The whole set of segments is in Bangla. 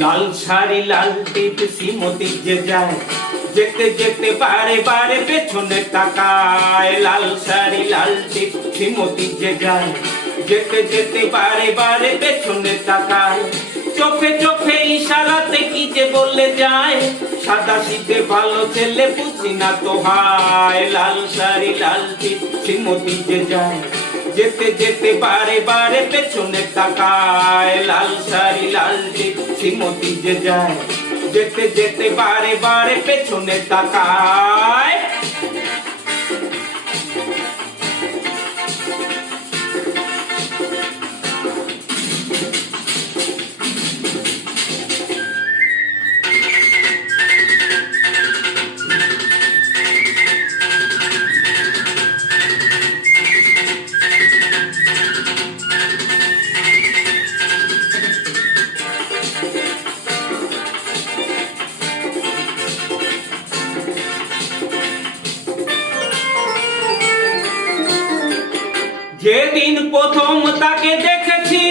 লাল শাড়ি, লাল টিপ শ্রীমতী যে যায়। যেতে যেতে বারে বারে পেছনে তাকায়। লাল শাড়ি, লাল টিপ শ্রীমতী যে যায়। যেতে যেতে বারে বারে পেছনে তাকায়। চোখে চোখে ইশারাতে কি যে বললে যায়, সাদা শীতে ভালো ছেলে বুঝি না তো হায়। লাল শাড়ি, লাল টিপ শ্রীমতী যে যায়। যেতে যেতে বারে বারে পেছনে তাকায়, লাল শাড়ি, লাল শ্রীমতি যে যায়। যেতে যেতে বারে বারে পেছনে তাকায় যেদিন প্রথম তাকে দেখেছি,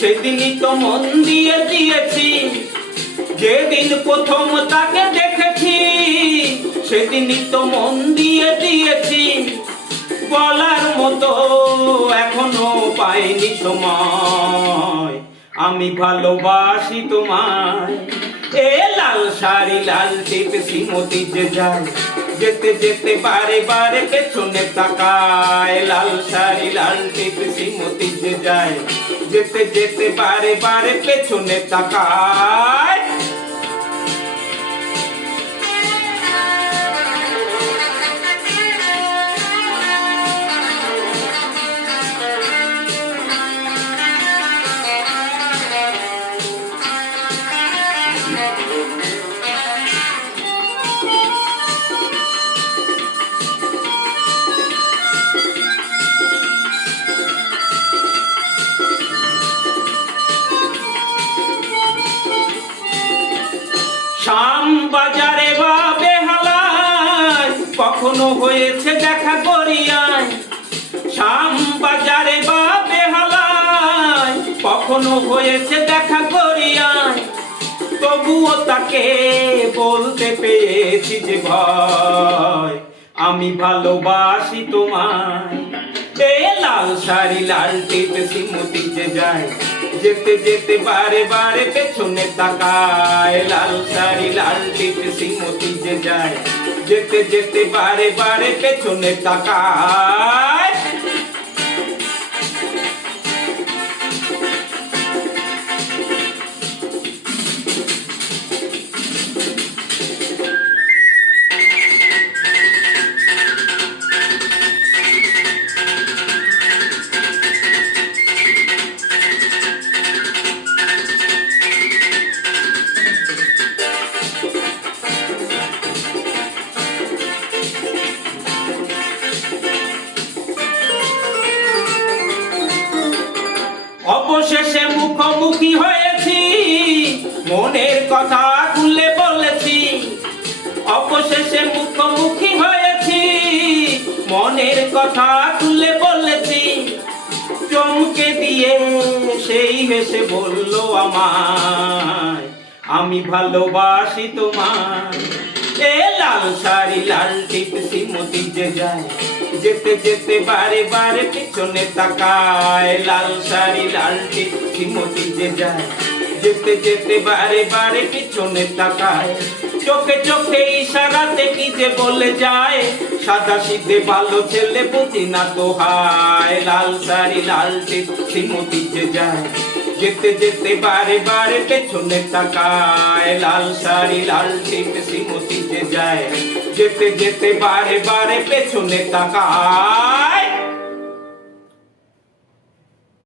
সেদিনই তো মন দিয়ে দিয়েছি। যেদিন প্রথম তাকে দেখেছি, সেদিনই তো মন দিয়ে দিয়েছি। বলার মতো এখনও পাইনি সময়। আমি ভালোবাসি তোমায়। এ লাল শাড়ি, লাল টিপ, শ্রীমতী যে যায় যেতে যেতে বারে বারে পেছনে তাকায়। লাল শাড়ি, লাল টিপ শ্রীমতি যে যায়। যেতে যেতে বারে বারে পেছনে তাকায়। কখনো হয়েছে দেখা করিয়ায় শাম বাজারে কখনো হয়েছে দেখা করিয়ায় তবুও তাকে বলতে পেয়েছি যে ভয়, আমি ভালোবাসি তোমায়। এ লাল শাড়ি, লাল টিপ, শ্রীমতী যে যায়, যেতে যেতে বারে বারে পেছনে তাকায়। লাল শাড়ি, লাল টিপ, শ্রীমতী যে যায় যেতে যেতে বারে বারে পেছনে তাকায়। অবশেষে মুখোমুখি হয়েছি। মনের কথা খুলে বলেছি। অবশেষে মুখোমুখি হয়েছি। মনের কথা খুলে বলেছি। চমকে দিয়ে সেই হেসে বলল আমায়, আমি ভালোবাসি তোমায়। লাল শাড়ি লাল টিপ শ্রীমতী যে যায় যেতে যেতে বারে বারে পিছনে তাকায় লাল শাড়ি লাল টিপ শ্রীমতী যে যায় যেতে যেতে বারে বারে পিছনে তাকায় চোখে চোখে ইশারাতে কি যে বলে যায় সাদা শীতে ভালো ছেলে বুঝি না তো হায় লাল শাড়ি লাল টিপ শ্রীমতী যে যায় যেতে যেতে বারে বারে পেছনে তাকায়। লাল শাড়ি, লাল টিপ, শ্রীমতী যায়। যেতে যেতে বারে বারে পেছনে তাকায়।